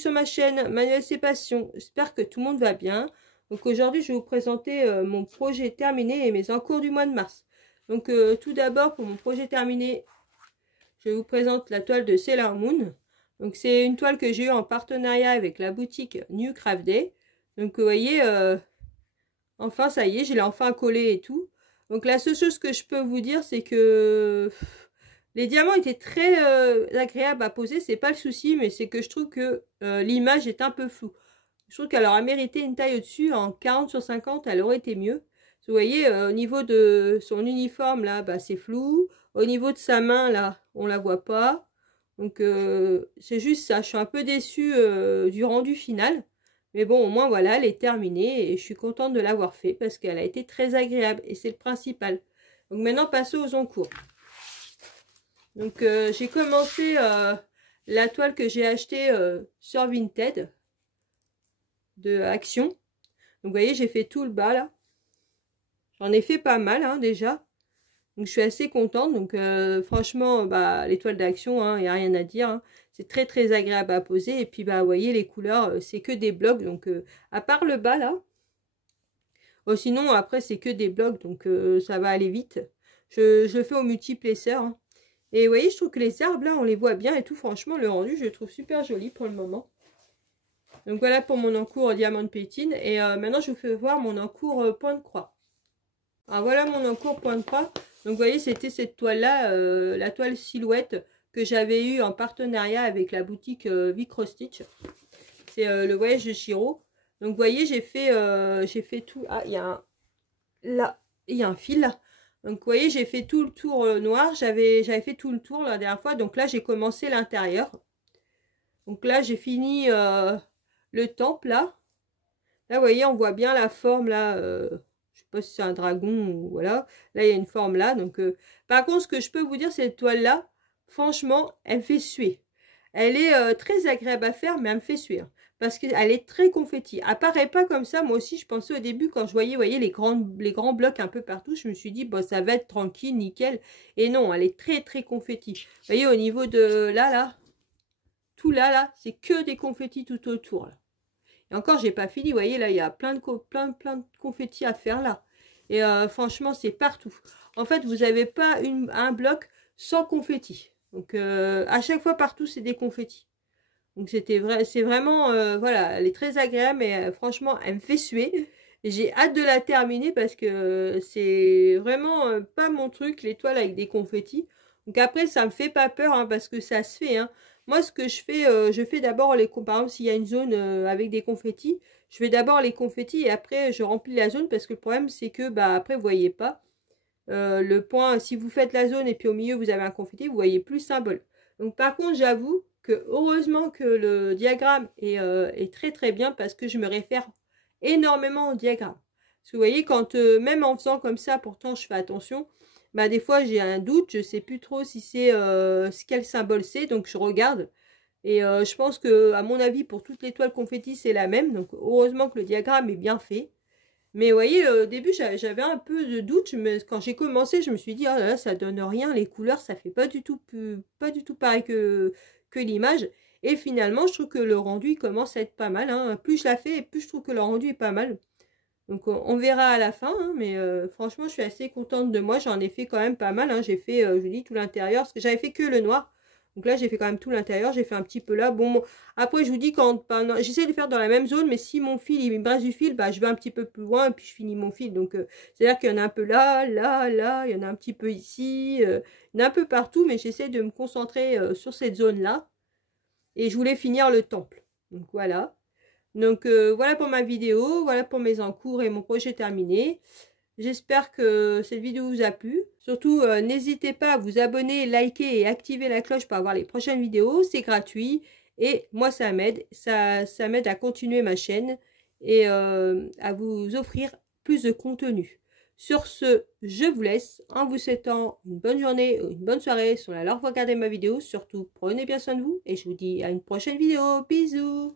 sur ma chaîne Manuel C'est Passion. J'espère que tout le monde va bien. Donc aujourd'hui, je vais vous présenter mon projet terminé et mes encours du mois de mars. Donc tout d'abord, pour mon projet terminé, je vous présente la toile de Sailor Moon. Donc c'est une toile que j'ai eue en partenariat avec la boutique New Craft Day. Donc vous voyez, enfin ça y est, je l'ai enfin collé et tout. Donc la seule chose que je peux vous dire, c'est que les diamants étaient très agréables à poser, c'est pas le souci, mais c'est que je trouve que l'image est un peu floue. Je trouve qu'elle aurait mérité une taille au-dessus, en 40 sur 50, elle aurait été mieux. Vous voyez, au niveau de son uniforme, là, bah, c'est flou. Au niveau de sa main, là, on la voit pas. Donc, c'est juste ça. Je suis un peu déçue du rendu final. Mais bon, au moins, voilà, elle est terminée. Et je suis contente de l'avoir fait parce qu'elle a été très agréable. Et c'est le principal. Donc, maintenant, passons aux encours. Donc, j'ai commencé la toile que j'ai achetée sur Vinted de Action. Donc, vous voyez, j'ai fait tout le bas, là. J'en ai fait pas mal, hein, déjà. Donc, je suis assez contente. Donc, franchement, bah, les toiles d'Action, hein, il n'y a rien à dire. Hein. C'est très, très agréable à poser. Et puis, bah, vous voyez, les couleurs, c'est que des blocs. Donc, à part le bas, là. Oh, sinon, après, c'est que des blocs. Donc, ça va aller vite. Je le fais au multiplesseur. Hein. Et vous voyez, je trouve que les arbres, là, on les voit bien et tout. Franchement, le rendu, je le trouve super joli pour le moment. Donc, voilà pour mon encours Diamant Pétine. Et maintenant, je vous fais voir mon encours Point de Croix. Alors, voilà mon encours Point de Croix. Donc, vous voyez, c'était cette toile-là, la toile silhouette que j'avais eue en partenariat avec la boutique Vicrostitch. C'est le voyage de Chiro. Donc, vous voyez, j'ai fait tout. Ah, il y a un... Là, il y a un fil, là. Donc, vous voyez, j'ai fait tout le tour noir. J'avais fait tout le tour la dernière fois. Donc, là, j'ai commencé l'intérieur. Donc, là, j'ai fini le temple, là. Là, vous voyez, on voit bien la forme, là. Je sais pas si c'est un dragon ou voilà. Là, il y a une forme, là. Donc, par contre, ce que je peux vous dire, cette toile-là, franchement, elle me fait suer. Elle est très agréable à faire, mais elle me fait suer. Hein, parce qu'elle est très confetti. Elle paraît pas comme ça. Moi aussi, je pensais au début, quand je voyais, vous voyez, les grands blocs un peu partout, je me suis dit, bon, ça va être tranquille, nickel. Et non, elle est très, très confetti. Vous voyez, au niveau de là, tout là, c'est que des confettis tout autour, là. Et encore, j'ai pas fini. Vous voyez, là, il y a plein de confettis à faire, là. Et franchement, c'est partout. En fait, vous n'avez pas un bloc sans confettis. Donc, à chaque fois, partout, c'est des confettis. Donc c'est vraiment, voilà, elle est très agréable, mais franchement, elle me fait suer. J'ai hâte de la terminer parce que c'est vraiment pas mon truc, les toiles avec des confettis. Donc après, ça me fait pas peur, hein, parce que ça se fait. Hein. Moi, ce que je fais d'abord les... Par exemple, s'il y a une zone avec des confettis, je fais d'abord les confettis et après, je remplis la zone parce que le problème, c'est que, bah, après, vous voyez pas. Le point, si vous faites la zone et puis au milieu, vous avez un confetti, vous voyez plus le symbole. Donc par contre, j'avoue que heureusement que le diagramme est très très bien parce que je me réfère énormément au diagramme. Parce que vous voyez, quand même en faisant comme ça, pourtant je fais attention, bah des fois j'ai un doute, je sais plus trop si c'est quel symbole c'est, donc je regarde. Et je pense que, à mon avis, pour toutes les toiles confetti, c'est la même. Donc heureusement que le diagramme est bien fait. Mais vous voyez, au début, j'avais un peu de doute. Mais quand j'ai commencé, je me suis dit, oh là là, ça donne rien. Les couleurs, ça fait pas du tout pareil que l'image. Et finalement, je trouve que le rendu, il commence à être pas mal. Hein. Plus je la fais, et plus je trouve que le rendu est pas mal. Donc, on verra à la fin. Hein, mais franchement, je suis assez contente de moi. J'en ai fait quand même pas mal. Hein. J'ai fait, je vous dis, tout l'intérieur. Parce que j'avais fait que le noir. Donc là, j'ai fait quand même tout l'intérieur. J'ai fait un petit peu là. Bon, après, je vous dis, quand j'essaie de faire dans la même zone, mais si mon fil, il me brasse du fil, bah, je vais un petit peu plus loin et puis je finis mon fil. Donc, c'est-à-dire qu'il y en a un peu là, là, il y en a un petit peu ici. Il y en a un peu partout, mais j'essaie de me concentrer sur cette zone-là. Et je voulais finir le temple. Donc, voilà. Donc, voilà pour ma vidéo. Voilà pour mes encours et mon projet terminé. J'espère que cette vidéo vous a plu. Surtout, n'hésitez pas à vous abonner, liker et activer la cloche pour avoir les prochaines vidéos. C'est gratuit et moi, ça m'aide. Ça m'aide à continuer ma chaîne et à vous offrir plus de contenu. Sur ce, je vous laisse en vous souhaitant une bonne journée ou une bonne soirée. Si alors vous regardez ma vidéo, surtout prenez bien soin de vous et je vous dis à une prochaine vidéo. Bisous!